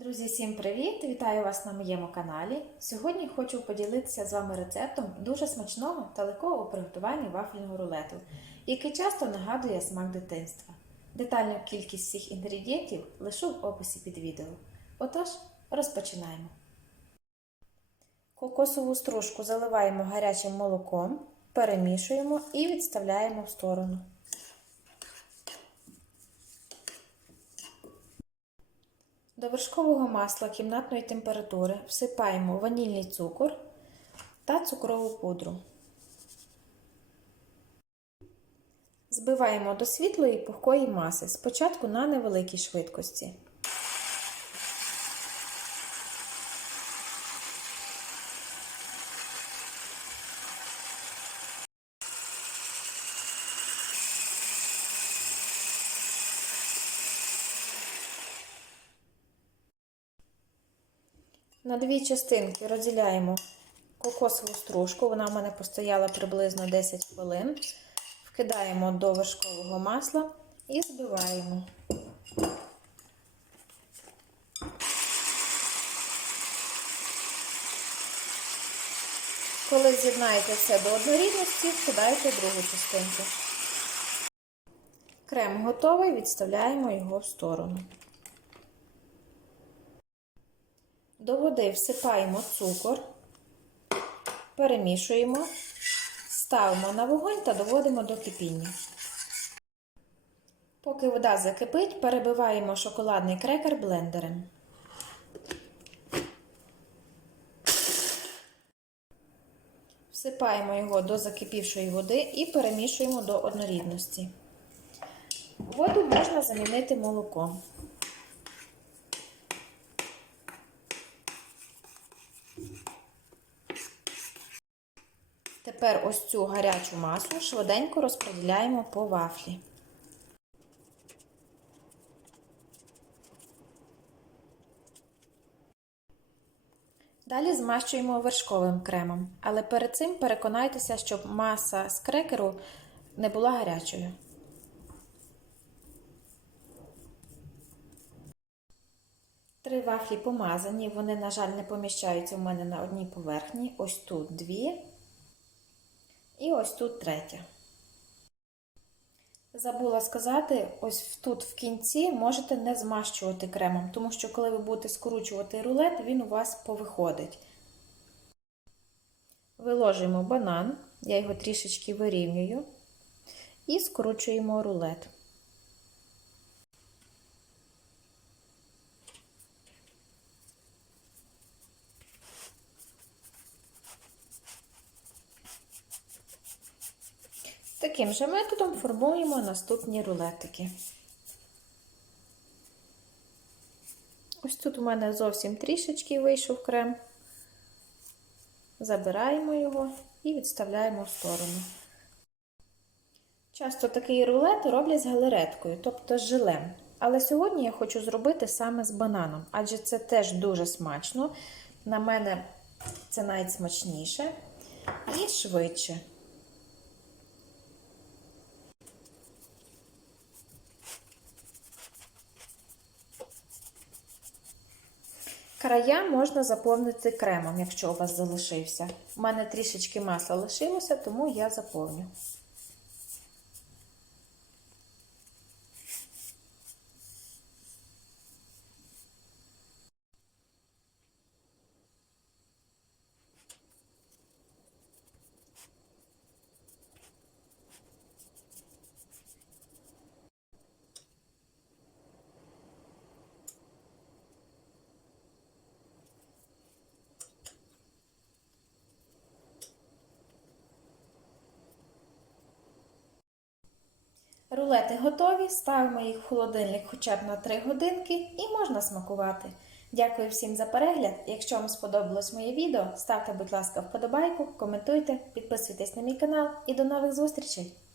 Друзі, всім привіт! Вітаю вас на моєму каналі. Сьогодні хочу поділитися з вами рецептом дуже смачного та легкого у приготуванні вафельного рулету, який часто нагадує смак дитинства. Детальну кількість всіх інгредієнтів лишу в описі під відео. Отож, розпочинаємо. Кокосову стружку заливаємо гарячим молоком, перемішуємо і відставляємо в сторону. До вершкового масла кімнатної температури всипаємо ванільний цукор та цукрову пудру. Збиваємо до світлої пухкої маси, спочатку на невеликій швидкості. На дві частинки розділяємо кокосову стружку, вона в мене постояла приблизно 10 хвилин. Вкидаємо до вершкового масла і збиваємо. Коли з'єднаєте все до однорідності, вкидаєте другу частинку. Крем готовий, відставляємо його в сторону. До води всипаємо цукор, перемішуємо, ставимо на вогонь та доводимо до кипіння. Поки вода закипить, перебиваємо шоколадний крекер блендером. Всипаємо його до закипівшої води і перемішуємо до однорідності. Воду можна замінити молоком. Тепер ось цю гарячу масу швиденько розподіляємо по вафлі. Далі змащуємо вершковим кремом, але перед цим переконайтеся, щоб маса з крекеру не була гарячою. Три вафлі помазані, вони, на жаль, не поміщаються у мене на одній поверхні. Ось тут дві. І ось тут третя. Забула сказати, ось тут в кінці можете не змащувати кремом, тому що, коли ви будете скручувати рулет, він у вас повиходить. Виложуємо банан, я його трішечки вирівнюю, і скручуємо рулет. Таким же методом формуємо наступні рулетики. Ось тут у мене зовсім трішечки вийшов крем. Забираємо його і відставляємо в сторону. Часто такий рулет роблять з галереткою, тобто з желем. Але сьогодні я хочу зробити саме з бананом, адже це теж дуже смачно. На мене це навіть смачніше і швидше. Края можна заповнити кремом, якщо у вас залишився. У мене трішечки масла лишилося, тому я заповню. Рулети готові, ставимо їх в холодильник хоча б на 3 годинки і можна смакувати. Дякую всім за перегляд. Якщо вам сподобалось моє відео, ставте, будь ласка, вподобайку, коментуйте, підписуйтесь на мій канал і до нових зустрічей!